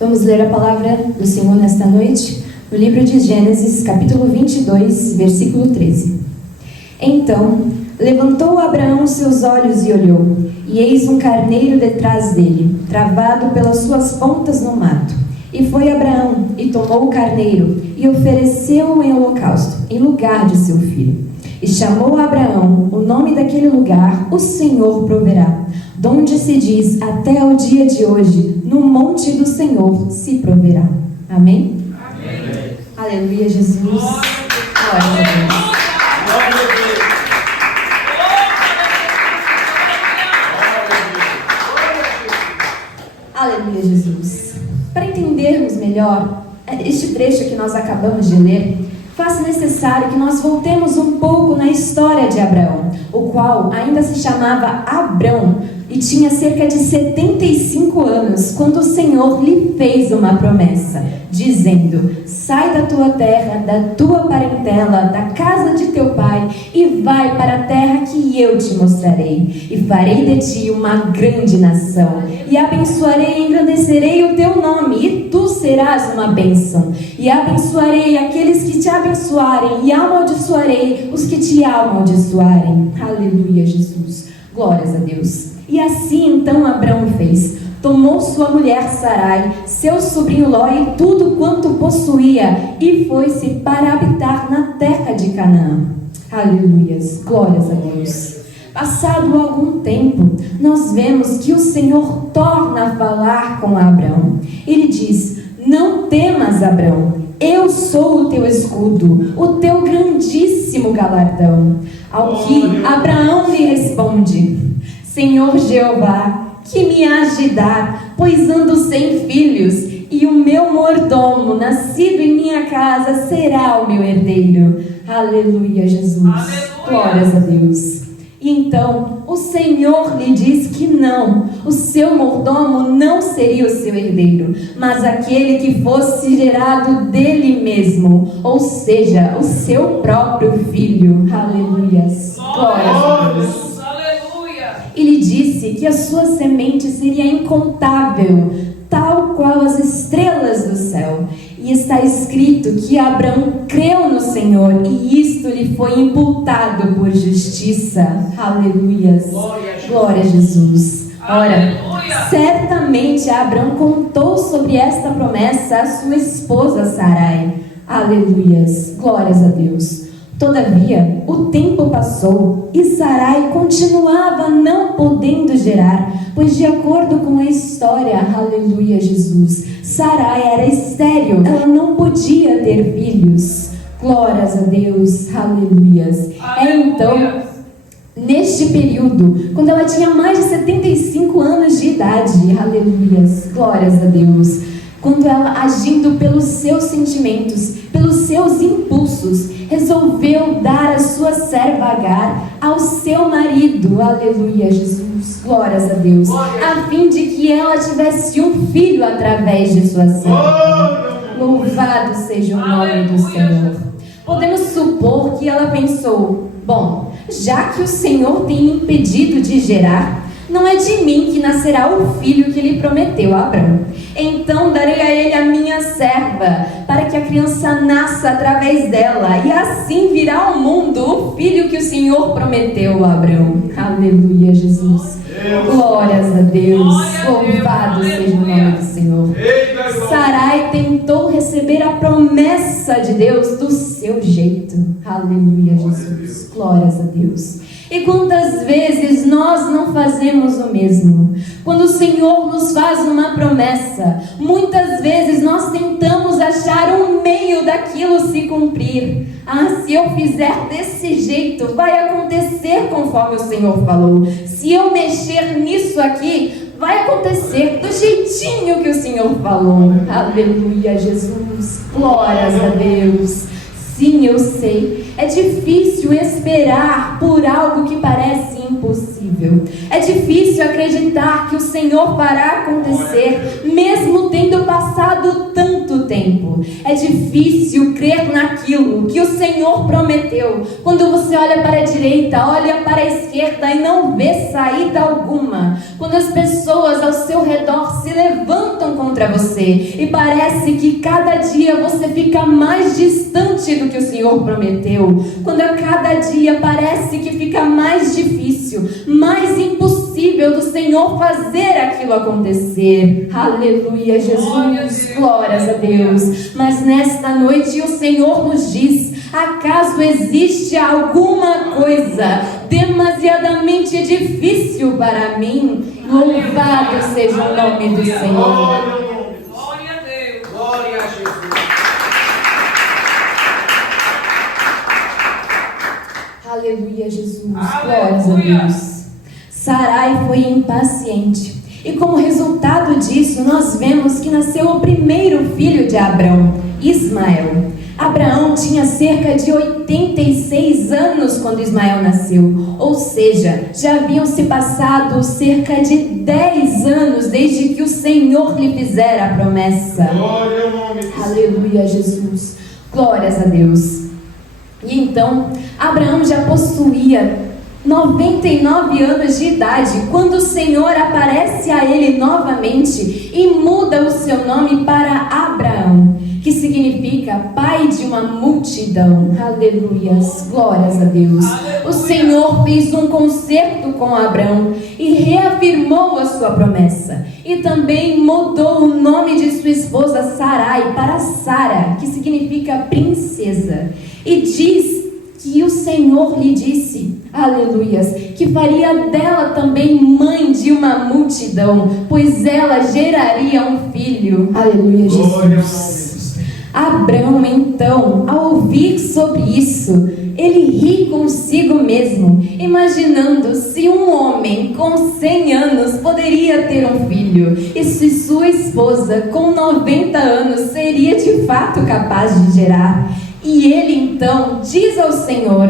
Vamos ler a palavra do Senhor nesta noite, no livro de Gênesis, capítulo 22, versículo 13. Então, levantou Abraão seus olhos e olhou, e eis um carneiro detrás dele, travado pelas suas pontas no mato. E foi Abraão, e tomou o carneiro, e ofereceu-o em holocausto, em lugar de seu filho. E chamou Abraão o nome daquele lugar, o Senhor proverá, donde se diz até o dia de hoje, no monte do Senhor se proverá. Amém? Amém. Aleluia, Jesus. Glória a Deus. Aleluia, Jesus. Para entendermos melhor este trecho que nós acabamos de ler, faz necessário que nós voltemos um pouco na história de Abraão, o qual ainda se chamava Abrão e tinha cerca de 75 anos quando o Senhor lhe fez uma promessa, dizendo: sai da tua terra, da tua parentela, da casa de teu pai e vai para a terra que eu te mostrarei, e farei de ti uma grande nação, e abençoarei e engrandecerei o teu nome, e tu serás uma bênção, e abençoarei aqueles que te abençoarem, e amaldiçoarei os que te amaldiçoarem. Aleluia, Jesus. Glórias a Deus. E assim então Abrão fez. Tomou sua mulher Sarai, seu sobrinho Ló e tudo quanto possuía, e foi-se para habitar na terra de Canaã. Aleluias, glórias a Deus. Passado algum tempo, nós vemos que o Senhor torna a falar com Abrão. Ele diz: não temas, Abrão, eu sou o teu escudo, o teu grandíssimo galardão. Ao que Abraão lhe responde: Senhor Jeová, que me hás de dar, pois ando sem filhos, e o meu mordomo, nascido em minha casa, será o meu herdeiro. Aleluia, Jesus. Aleluia. Glórias a Deus. E então o Senhor lhe diz que não, o seu mordomo não seria o seu herdeiro, mas aquele que fosse gerado dele mesmo, ou seja, o seu próprio filho. Aleluia. Glórias a Deus. Ele disse que a sua semente seria incontável, tal qual as estrelas do céu. E está escrito que Abrão creu no Senhor, e isto lhe foi imputado por justiça. Aleluias. Glória a Jesus. Ora, certamente Abrão contou sobre esta promessa à sua esposa Sarai. Aleluias. Glórias a Deus. Todavia, o tempo passou e Sarai continuava não podendo gerar, pois de acordo com a história, aleluia, Jesus, Sarai era estéril, ela não podia ter filhos. Glórias a Deus, aleluias. Então, neste período, quando ela tinha mais de 75 anos de idade, aleluias, glórias a Deus, quando ela, agindo pelos seus sentimentos, pelos seus impulsos, resolveu dar a sua serva Agar ao seu marido, aleluia, Jesus, glórias a Deus, a fim de que ela tivesse um filho através de sua serva. Louvado seja o nome do Senhor. Podemos supor que ela pensou: bom, já que o Senhor tem impedido de gerar, não é de mim que nascerá o filho que ele prometeu a Abrão. Então darei a ele a minha serva, para que a criança nasça através dela, e assim virá ao mundo o filho que o Senhor prometeu a Abrão. Aleluia, Jesus. Glórias a Deus. Louvado seja o nome do Senhor. Sarai tentou receber a promessa de Deus do seu jeito. Aleluia, Jesus. Glórias a Deus. E quantas vezes nós não fazemos o mesmo? Quando o Senhor nos faz uma promessa, muitas vezes nós tentamos achar um meio daquilo se cumprir. Ah, se eu fizer desse jeito, vai acontecer conforme o Senhor falou. Se eu mexer nisso aqui, vai acontecer do jeitinho que o Senhor falou. Aleluia, Jesus. Glórias a Deus. Sim, eu sei, é difícil esperar por algo que parece impossível. É difícil acreditar acreditar que o Senhor fará acontecer, mesmo tendo passado tanto tempo. É difícil crer naquilo que o Senhor prometeu. Quando você olha para a direita, olha para a esquerda e não vê saída alguma. Quando as pessoas ao seu redor se levantam contra você e parece que cada dia você fica mais distante do que o Senhor prometeu. Quando a cada dia parece que fica mais difícil, mais impossível do Senhor fazer aquilo acontecer. Aleluia, Jesus, glórias a Deus. Mas nesta noite o Senhor nos diz: acaso existe alguma coisa demasiadamente difícil para mim? Louvado seja o nome do Senhor. Glória a Deus. Glória a Jesus. Aleluia, Jesus, glórias a Deus. Sarai foi impaciente, e como resultado disso, nós vemos que nasceu o primeiro filho de Abrão, Ismael. Abraão tinha cerca de 86 anos quando Ismael nasceu, ou seja, já haviam se passado cerca de 10 anos desde que o Senhor lhe fizera a promessa. Glória ao nome de Deus. Aleluia, Jesus, glórias a Deus. E então, Abraão já possuía 99 anos de idade quando o Senhor aparece a ele novamente e muda o seu nome para Abraão, que significa pai de uma multidão. Aleluias, glórias a Deus. O Senhor fez um concerto com Abraão e reafirmou a sua promessa. E também mudou o nome de sua esposa Sarai para Sara, que significa princesa. E diz que o Senhor lhe disse, aleluias, que faria dela também mãe de uma multidão, pois ela geraria um filho. Aleluia, Jesus. Abrão, então, ao ouvir sobre isso, ele ri consigo mesmo, imaginando se um homem com 100 anos poderia ter um filho, e se sua esposa com 90 anos seria de fato capaz de gerar. E ele então diz ao Senhor: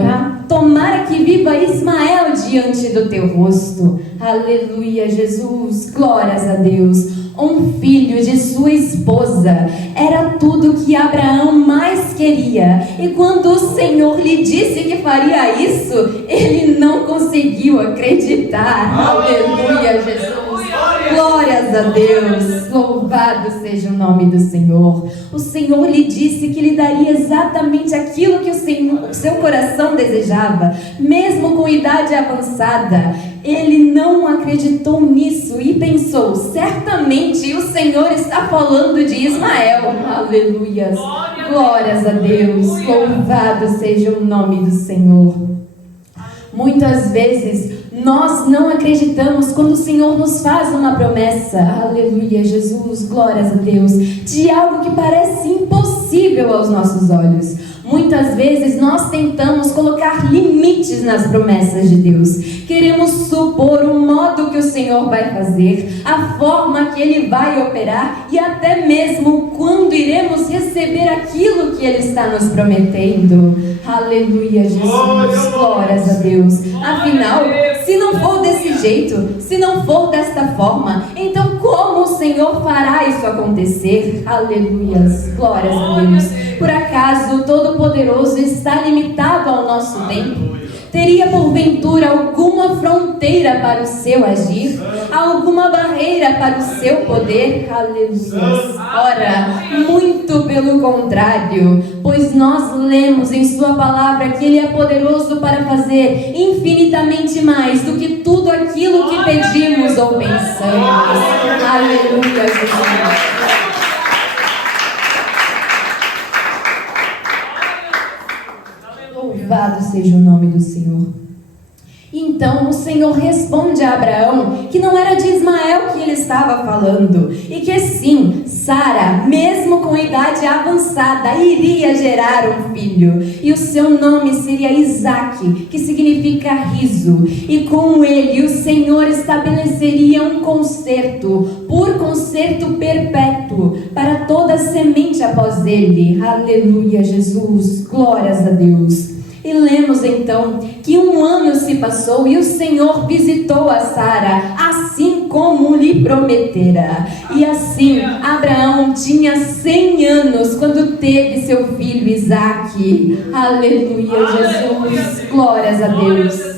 tomara que viva Ismael diante do teu rosto. Aleluia, Jesus, glórias a Deus. Um filho de sua esposa era tudo que Abraão mais queria. E quando o Senhor lhe disse que faria isso, ele não conseguiu acreditar. Aleluia, Jesus. Glórias a Deus, louvado seja o nome do Senhor. O Senhor lhe disse que lhe daria exatamente aquilo que o seu coração desejava, mesmo com idade avançada. Ele não acreditou nisso e pensou: certamente o Senhor está falando de Ismael. Aleluia, glórias a Deus, louvado seja o nome do Senhor. Muitas vezes nós não acreditamos quando o Senhor nos faz uma promessa, aleluia, Jesus, glórias a Deus, de algo que parece impossível aos nossos olhos. Muitas vezes nós tentamos colocar limites nas promessas de Deus. Queremos supor o modo que o Senhor vai fazer, a forma que Ele vai operar e até mesmo quando iremos receber aquilo que Ele está nos prometendo. Aleluia, Jesus, glórias a Deus. Afinal, se não for desse jeito, se não for desta forma, então como o Senhor fará isso acontecer? Aleluias, glórias a Deus. Por acaso o Todo-Poderoso está limitado ao nosso tempo? Teria porventura alguma fronteira para o seu agir? Alguma barreira para o seu poder? Aleluia. Ora, muito pelo contrário, pois nós lemos em sua palavra que Ele é poderoso para fazer infinitamente mais do que tudo aquilo que pedimos ou pensamos. Aleluia, Jesus. Louvado seja o nome do Senhor. Então o Senhor responde a Abraão que não era de Ismael que ele estava falando, e que sim, Sara, mesmo com idade avançada, iria gerar um filho, e o seu nome seria Isaque, que significa riso, e com ele o Senhor estabeleceria um concerto, por concerto perpétuo, para toda semente após ele. Aleluia, Jesus, glórias a Deus. E lemos então que 1 ano se passou e o Senhor visitou a Sara, assim como lhe prometera. E assim, Abraão tinha 100 anos quando teve seu filho Isaque. Aleluia, Jesus, glórias a Deus.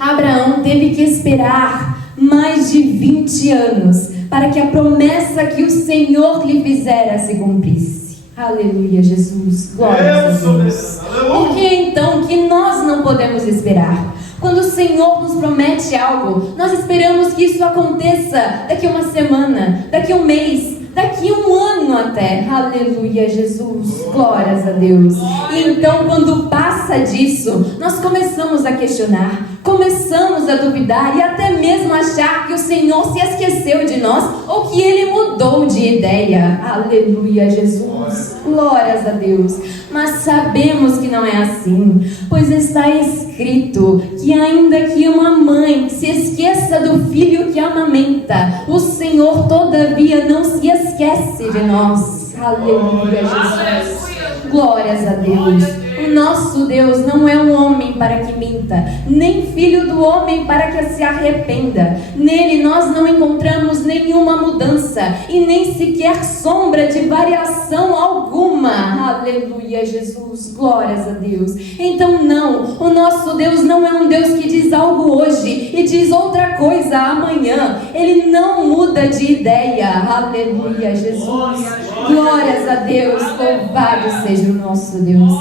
Abraão teve que esperar mais de 20 anos para que a promessa que o Senhor lhe fizera se cumprisse. Aleluia, Jesus, glórias a Deus. Por que então que nós não podemos esperar? Quando o Senhor nos promete algo, nós esperamos que isso aconteça daqui a uma semana, daqui a um mês, daqui a um ano até. Aleluia, Jesus, glórias a Deus. E então, quando passa disso, nós começamos a questionar, começamos a duvidar e até mesmo achar que o Senhor se esqueceu de nós ou que Ele mudou de ideia. Aleluia, Jesus, glórias a Deus. Mas sabemos que não é assim, pois está escrito que ainda que uma mãe se esqueça do filho que amamenta, o Senhor todavia não se esquece de nós. Aleluia, Jesus. Glórias a Deus. O nosso Deus não é um homem para que minta, nem filho do homem para que se arrependa. Nele nós não encontramos nenhuma mudança e nem sequer sombra de variação alguma. Aleluia, Jesus, glórias a Deus. Então não, o nosso Deus não é um Deus que diz algo hoje e diz outra coisa amanhã. Ele não muda de ideia. Aleluia, Jesus, glórias a Deus, louvado seja o nosso Deus.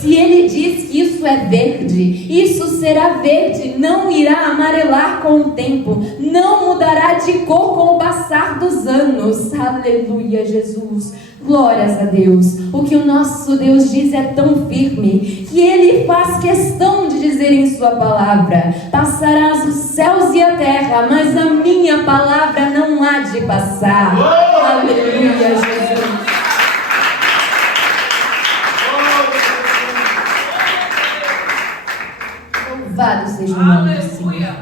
Se Ele diz que isso é verde, isso será verde, não irá amarelar com o tempo, não mudará de cor com o passar dos anos. Aleluia, Jesus, glórias a Deus. O que o nosso Deus diz é tão firme que Ele faz questão de dizer em sua palavra: passarás os céus e a terra, mas a minha palavra não há de passar. Aleluia, Jesus. Louvado seja o nome do Senhor.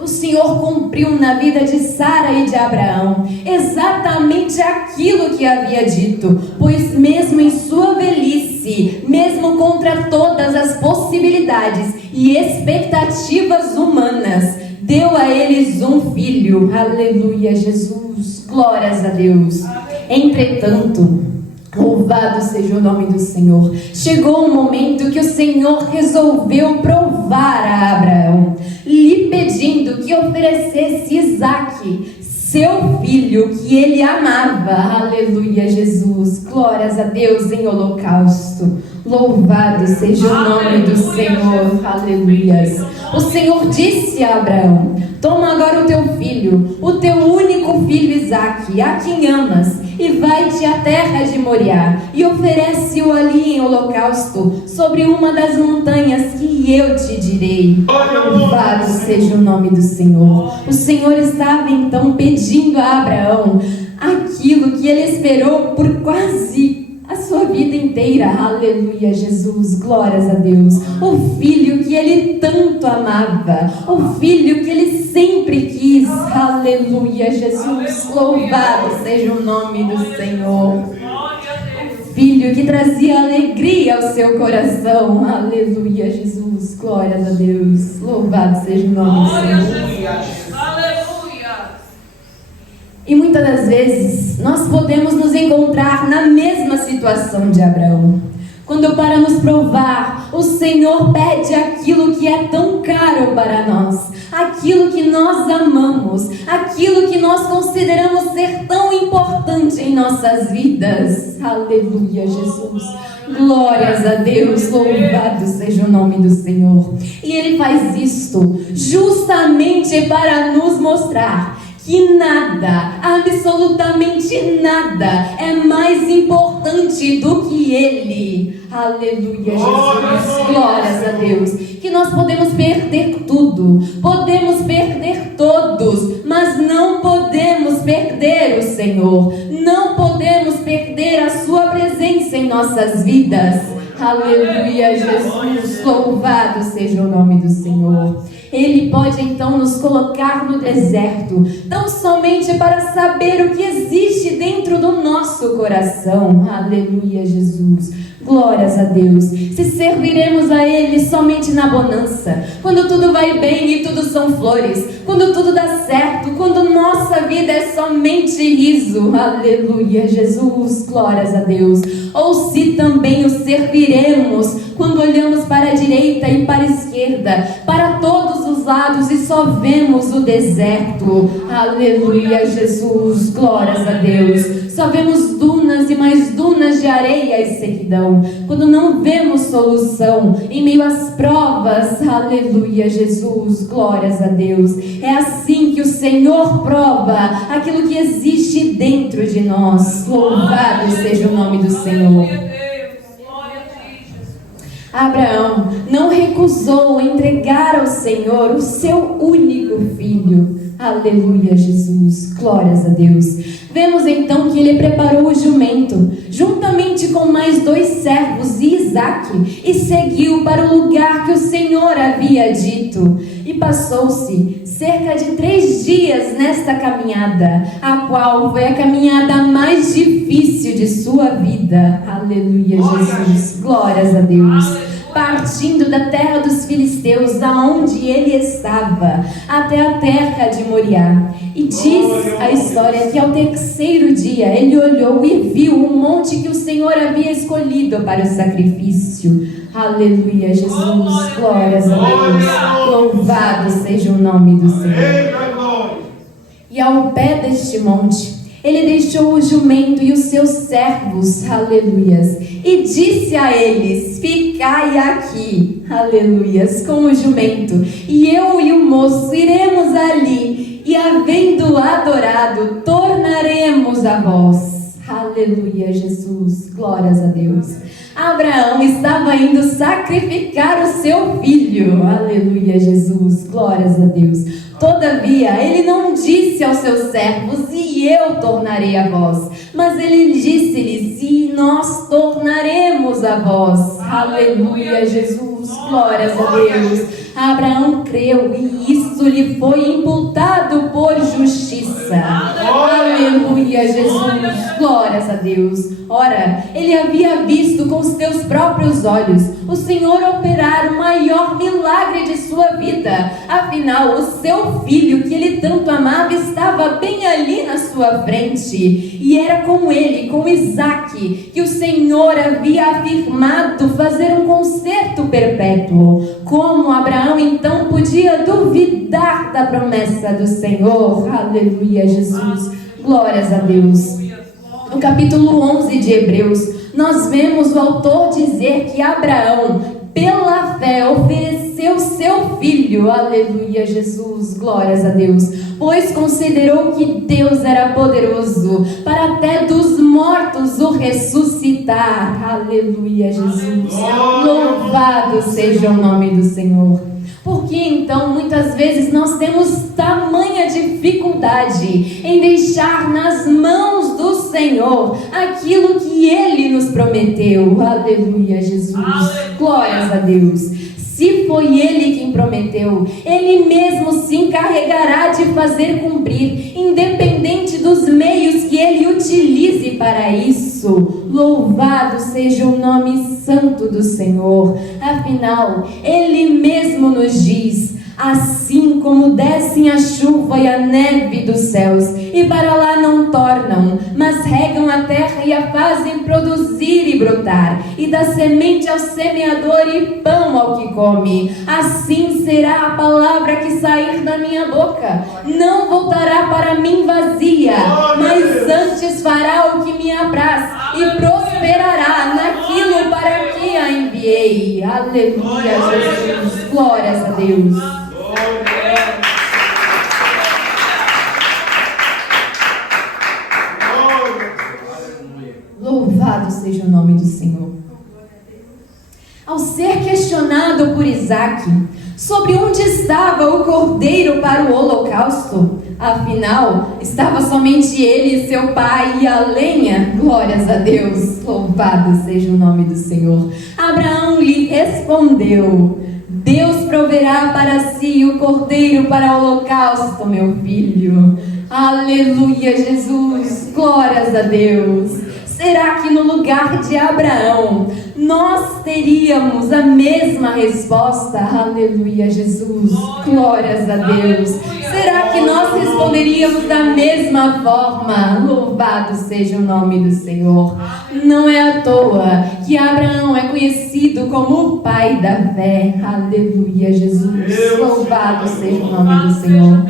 O Senhor cumpriu na vida de Sara e de Abraão exatamente aquilo que havia dito, pois mesmo em sua velhice, mesmo contra todas as possibilidades e expectativas humanas, deu a eles um filho. Aleluia, Jesus, glórias a Deus. Entretanto, louvado seja o nome do Senhor, chegou um momento que o Senhor resolveu provar a Abraão, lhe pedindo que oferecesse Isaque, seu filho que ele amava. Aleluia, Jesus, glórias a Deus, em holocausto. Louvado seja o nome do Senhor. Aleluias. O Senhor disse a Abraão: toma agora o teu filho, o teu único filho Isaque, a quem amas, e vai-te à terra de Moriá, e oferece-o ali em holocausto, sobre uma das montanhas que eu te direi. Louvado seja o nome do Senhor. O Senhor estava então pedindo a Abraão aquilo que ele esperou por quase a sua vida inteira. Aleluia, Jesus, glórias a Deus. O filho que ele tanto amava, o filho que ele sempre quis. Aleluia, Jesus, louvado seja o nome do Senhor. O filho que trazia alegria ao seu coração. Aleluia, Jesus, glórias a Deus, louvado seja o nome do Senhor. E muitas das vezes nós podemos nos encontrar na mesma situação de Abraão, quando para nos provar o Senhor pede aquilo que é tão caro para nós, aquilo que nós amamos, aquilo que nós consideramos ser tão importante em nossas vidas. Aleluia, Jesus, glórias a Deus, louvado seja o nome do Senhor. E Ele faz isto justamente para nos mostrar que nada, absolutamente nada, é mais importante do que Ele. Aleluia, Jesus, glórias a Deus. Que nós podemos perder tudo, podemos perder todos, mas não podemos perder o Senhor, não podemos perder a sua presença em nossas vidas. Aleluia, Jesus, louvado seja o nome do Senhor. Ele pode então nos colocar no deserto, tão somente para saber o que existe dentro do nosso coração. Aleluia, Jesus, Glórias a Deus. Se serviremos a Ele somente na bonança, quando tudo vai bem e tudo são flores, quando tudo dá certo, quando nossa vida é somente riso, aleluia, Jesus, glórias a Deus. Ou se também o serviremos quando olhamos para a direita e para a esquerda, para todos os lados, e só vemos o deserto, aleluia, Jesus, glórias a Deus. Só vemos dunas e mais dunas de areia e sequidão, quando não vemos solução em meio às provas, aleluia, Jesus, glórias a Deus. É assim que o Senhor prova aquilo que existe dentro de nós. Louvado seja o nome do Senhor. Abraão não recusou entregar ao Senhor o seu único filho. Aleluia, Jesus, glórias a Deus. Vemos então que ele preparou o jumento, juntamente com mais 2 servos e Isaque, e seguiu para o lugar que o Senhor havia dito. E passou-se cerca de 3 dias nesta caminhada, a qual foi a caminhada mais difícil de sua vida. Aleluia, Jesus, glórias a Deus. Partindo da terra dos filisteus, da onde ele estava, até a terra de Moriá. E diz a história que ao 3º dia ele olhou e viu o monte que o Senhor havia escolhido para o sacrifício. Aleluia, Jesus, glórias a Deus. Louvado seja o nome do Senhor. E ao pé deste monte ele deixou o jumento e os seus servos, aleluias, e disse a eles: ficai aqui, aleluias, com o jumento, e eu e o moço iremos ali, e havendo adorado, tornaremos a vós. Aleluia, Jesus, glórias a Deus. Abraão estava indo sacrificar o seu filho, aleluia, Jesus, glórias a Deus. Todavia, ele não disse aos seus servos: e eu tornarei a vós, mas ele disse-lhes: e nós tornaremos a vós. Aleluia, Jesus, glórias a Deus. Abraão creu e isso lhe foi imputado por justiça. Aleluia, Jesus, glórias a Deus. Ora, ele havia visto com os teus próprios olhos o Senhor operar o maior milagre de sua vida. Afinal, o seu filho, que ele tanto amava, estava bem ali na sua frente. E era com ele, com Isaque, que o Senhor havia afirmado fazer um concerto perpétuo. Como Abraão então podia duvidar da promessa do Senhor? Aleluia, Jesus, glórias a Deus. No capítulo 11 de Hebreus, nós vemos o autor dizer que Abraão, pela fé, ofereceu seu filho, aleluia, Jesus, glórias a Deus, pois considerou que Deus era poderoso para até dos mortos o ressuscitar, aleluia, Jesus, louvado seja o nome do Senhor. Porque então muitas vezes nós temos tamanha dificuldade em deixar nas mãos do Senhor aquilo que Ele nos prometeu. Aleluia, Jesus. Glórias a Deus. Se foi Ele quem prometeu, Ele mesmo se encarregará de fazer cumprir, independente dos meios que Ele utilize para isso. Louvado seja o nome santo do Senhor. Afinal, Ele mesmo nos diz: assim como descem a chuva e a neve dos céus, e para lá não tornam, mas regam a terra e a fazem produzir e brotar, e dá semente ao semeador e pão ao que come, assim será a palavra que sair da minha boca. Não voltará para mim vazia, mas antes fará o que me apraz, e prosperará naquilo para que a enviei. Aleluia, Jesus, glórias a Deus. Louvado seja o nome do Senhor. Ao ser questionado por Isaque sobre onde estava o cordeiro para o holocausto, afinal, estava somente ele e seu pai e a lenha. Glórias a Deus, louvado seja o nome do Senhor. Abraão lhe respondeu: Deus proverá para si o cordeiro para o holocausto, meu filho. Aleluia, Jesus, glórias a Deus. Será que no lugar de Abraão nós teríamos a mesma resposta? Aleluia, Jesus. Glórias a Deus. Será que nós responderíamos da mesma forma? Louvado seja o nome do Senhor. Não é à toa que Abraão é conhecido como o pai da fé. Aleluia, Jesus. Louvado seja o nome do Senhor.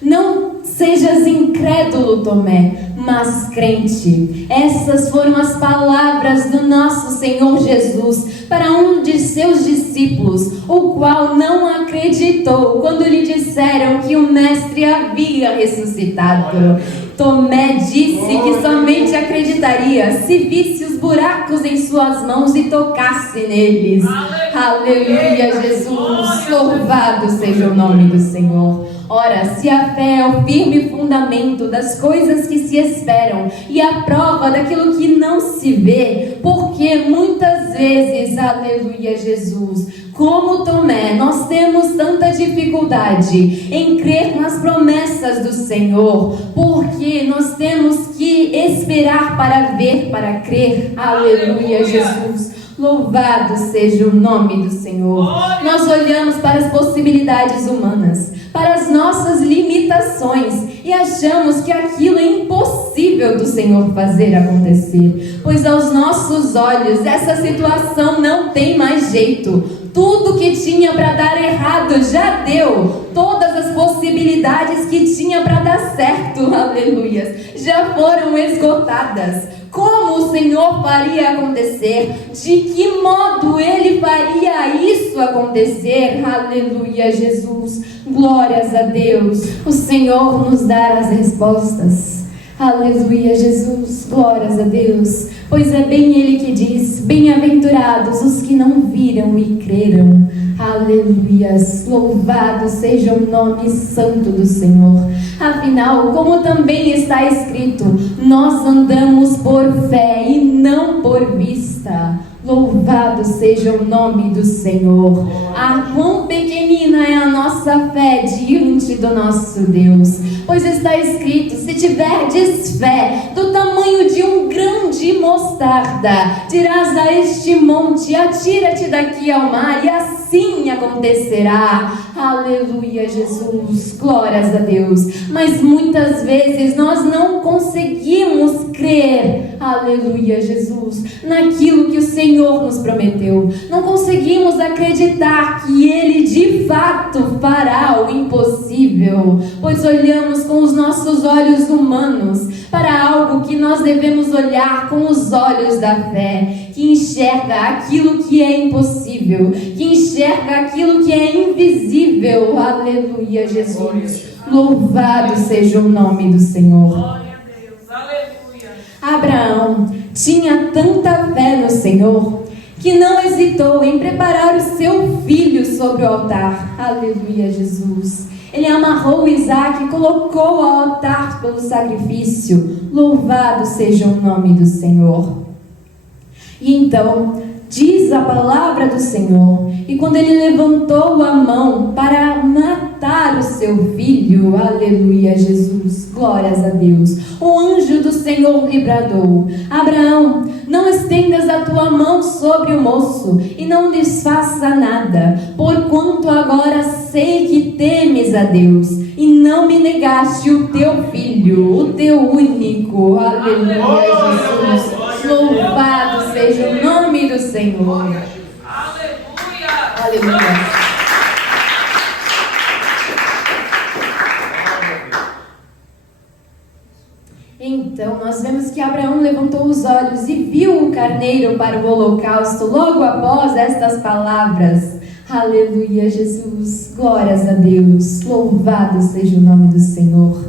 Não sejas incrédulo, Tomé, mas crente. Essas foram as palavras do nosso Senhor Jesus para um de seus discípulos, o qual não acreditou quando lhe disseram que o Mestre havia ressuscitado. Tomé disse que somente acreditaria se visse os buracos em suas mãos e tocasse neles. Aleluia, Jesus. Louvado seja o nome do Senhor. Ora, se a fé é o firme fundamento das coisas que se esperam e a prova daquilo que não se vê, porque muitas vezes, aleluia, Jesus, como Tomé, nós temos tanta dificuldade em crer nas promessas do Senhor, porque nós temos que esperar para ver, para crer. Aleluia, Jesus. Louvado seja o nome do Senhor. Nós olhamos para as possibilidades humanas, para as nossas limitações e achamos que aquilo é impossível do Senhor fazer acontecer, pois aos nossos olhos essa situação não tem mais jeito. Tudo que tinha para dar errado já deu. Todas as possibilidades que tinha para dar certo, aleluia, já foram esgotadas. Como o Senhor faria acontecer? De que modo Ele faria isso acontecer? Aleluia, Jesus. Glórias a Deus. O Senhor nos dá as respostas. Aleluia, Jesus. Glórias a Deus. Pois é bem Ele que diz: bem-aventurados os que não viram e creram. Aleluias. Louvado seja o nome santo do Senhor. Afinal, como também está escrito, nós andamos por fé e não por vista. Louvado seja o nome do Senhor. Ah, quão pequenina é a nossa fé diante do nosso Deus. Pois está escrito: se tiverdes fé do tamanho de um grão de mostarda, dirás a este monte: atira-te daqui ao mar, e assim acontecerá. Aleluia, Jesus. Glórias a Deus. Mas muitas vezes nós não conseguimos crer, aleluia, Jesus, naquilo que o Senhor nos prometeu. Não conseguimos acreditar que Ele de fato fará o impossível, pois olhamos com os nossos olhos humanos para algo que nós devemos olhar com os olhos da fé, que enxerga aquilo que é impossível, que enxerga aquilo que é invisível. Aleluia, Jesus. Louvado seja o nome do Senhor. Glória a Deus. Aleluia. Abraão tinha tanta fé no Senhor que não hesitou em preparar o seu filho sobre o altar. Aleluia, Jesus. Ele amarrou Isaac e colocou ao altar pelo sacrifício. Louvado seja o nome do Senhor. E então, diz a palavra do Senhor, e quando ele levantou a mão para matar o seu filho, aleluia, Jesus, glórias a Deus, o anjo do Senhor lhe bradou: Abraão, não estendas a tua mão sobre o moço e não lhes faça nada, porquanto agora sei que temes a Deus e não me negaste o teu filho, o teu único. Aleluia, Jesus. Louvado seja o nome do Senhor. Aleluia. Aleluia. Então nós vemos que Abraão levantou os olhos e viu o carneiro para o holocausto logo após estas palavras. Aleluia, Jesus. Glórias a Deus. Louvado seja o nome do Senhor.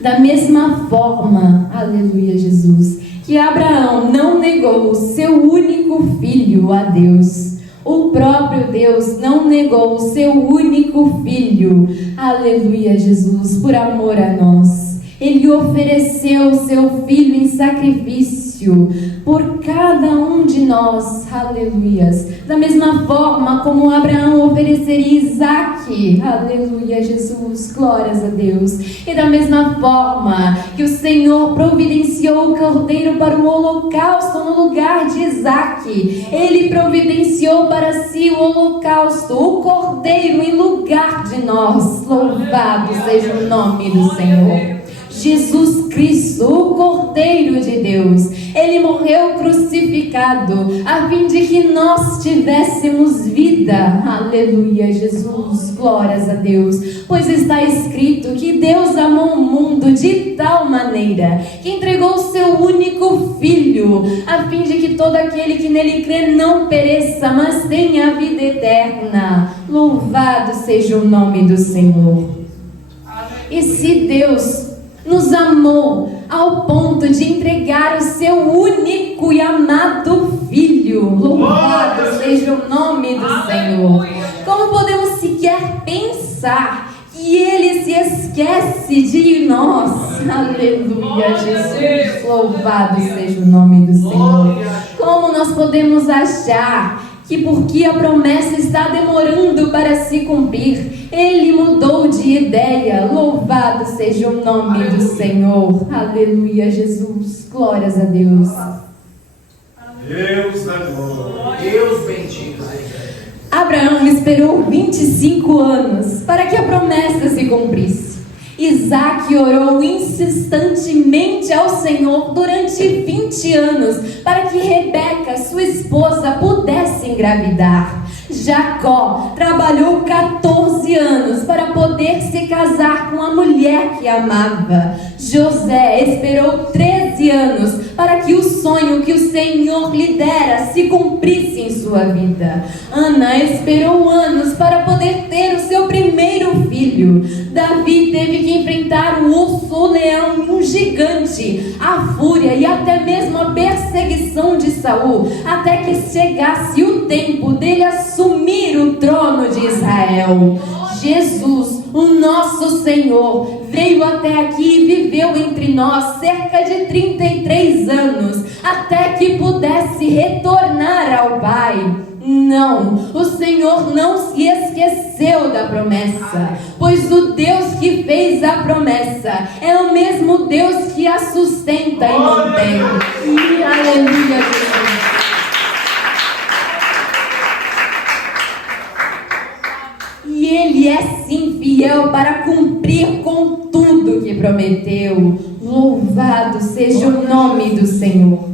Da mesma forma, aleluia, Jesus, que Abraão não negou o seu único filho a Deus, o próprio Deus não negou o seu único filho, aleluia, Jesus, por amor a nós. Ele ofereceu o seu filho em sacrifício por cada um de nós, aleluias. Da mesma forma como Abraão ofereceria Isaque, aleluia, Jesus, glórias a Deus. E da mesma forma que o Senhor providenciou o cordeiro para o holocausto no lugar de Isaque, Ele providenciou para si o holocausto, o cordeiro em lugar de nós. Louvado seja o nome do Senhor. Jesus Cristo, o Cordeiro de Deus, Ele morreu crucificado a fim de que nós tivéssemos vida. Aleluia, Jesus, glórias a Deus. Pois está escrito que Deus amou o mundo de tal maneira que entregou o seu único Filho, a fim de que todo aquele que nele crê não pereça, mas tenha a vida eterna. Louvado seja o nome do Senhor. E se Deus nos amou ao ponto de entregar o seu único e amado Filho, louvado seja o nome do Senhor, como podemos sequer pensar que Ele se esquece de nós? Aleluia, Jesus, louvado seja o nome do Senhor. Como nós podemos achar que porque a promessa está demorando para se cumprir, Ele mudou de ideia? Louvado seja o nome do Senhor. Aleluia, Jesus. Glórias a Deus. Deus da glória. Deus bendito. Abraão esperou 25 anos para que a promessa se cumprisse. Isaque orou insistentemente ao Senhor durante 20 anos para que Rebeca, sua esposa, pudesse engravidar. Jacó trabalhou 14 anos para poder se casar com a mulher que amava. José esperou 13 anos para que o sonho que o Senhor lhe dera se cumprisse em sua vida. Ana esperou anos para poder ter o seu primeiro filho. Davi teve que enfrentar o urso, o leão e um gigante, a fúria e até mesmo a perseguição de Saul, até que chegasse o tempo dele assumir o trono de Israel. Jesus, o nosso Senhor, veio até aqui e viveu entre nós cerca de 33 anos, até que pudesse retornar ao Pai. Não, o Senhor não se esqueceu da promessa, pois o Deus que fez a promessa é o mesmo Deus que a sustenta e mantém. E aleluia, Jesus. E Ele é sim fiel para cumprir com tudo que prometeu. Louvado seja o nome do Senhor.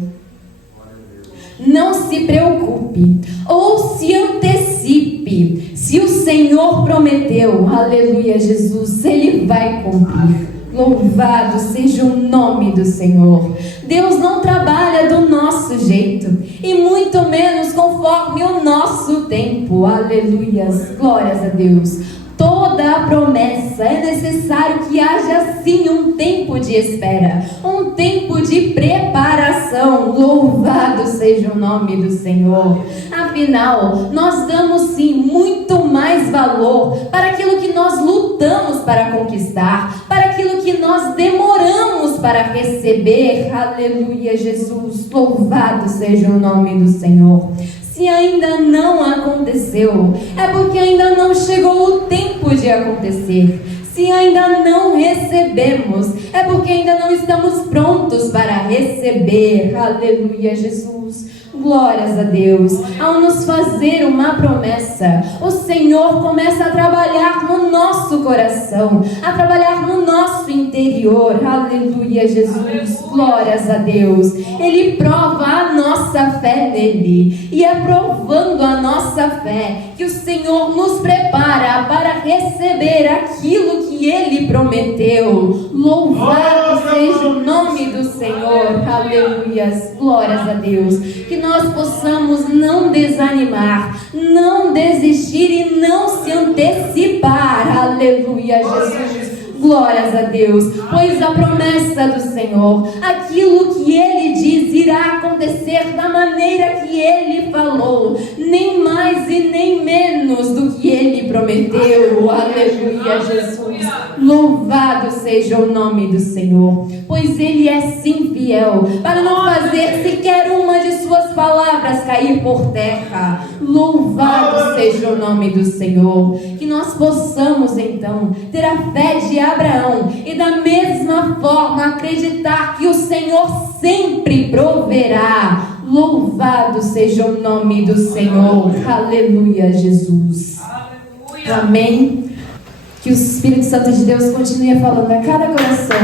Não se preocupe ou se antecipe. Se o Senhor prometeu, aleluia, Jesus, Ele vai cumprir. Louvado seja o nome do Senhor. Deus não trabalha do nosso jeito e muito menos conforme o nosso tempo. Aleluias, glórias a Deus. Toda a promessa é necessário que haja sim um tempo de espera, um tempo de preparação. Louvado seja o nome do Senhor. Afinal, nós damos sim muito mais valor para aquilo que nós lutamos para conquistar, para aquilo que nós demoramos para receber. Aleluia, Jesus. Louvado seja o nome do Senhor. Se ainda não aconteceu, é porque ainda não chegou o tempo de acontecer. Se ainda não recebemos, é porque ainda não estamos prontos para receber. Aleluia, Jesus. Glórias a Deus. Ao nos fazer uma promessa, o Senhor começa a trabalhar no nosso coração, a trabalhar no nosso interior. Aleluia, Jesus. Glórias a Deus. Ele prova a nossa fé nele, e é provando a nossa fé que o Senhor nos prepara para receber aquilo que Ele prometeu. Louvado seja o nome do Senhor. Aleluia. Glórias a Deus. Que nós possamos não desanimar, não desistir e não se antecipar. Aleluia, Jesus. Glórias a Deus, pois a promessa do Senhor, aquilo que Ele diz irá acontecer da maneira que Ele falou, nem mais e nem menos do que Ele prometeu. Aleluia, Jesus. Louvado seja o nome do Senhor, pois Ele é sim fiel para não fazer sequer uma de suas palavras cair por terra. Louvado seja o nome do Senhor. Que nós possamos então ter a fé de Abraão e da mesma forma acreditar que o Senhor sempre proverá. Louvado seja o nome do Senhor. Aleluia, Jesus. Amém. Que o Espírito Santo de Deus continue falando a cada coração.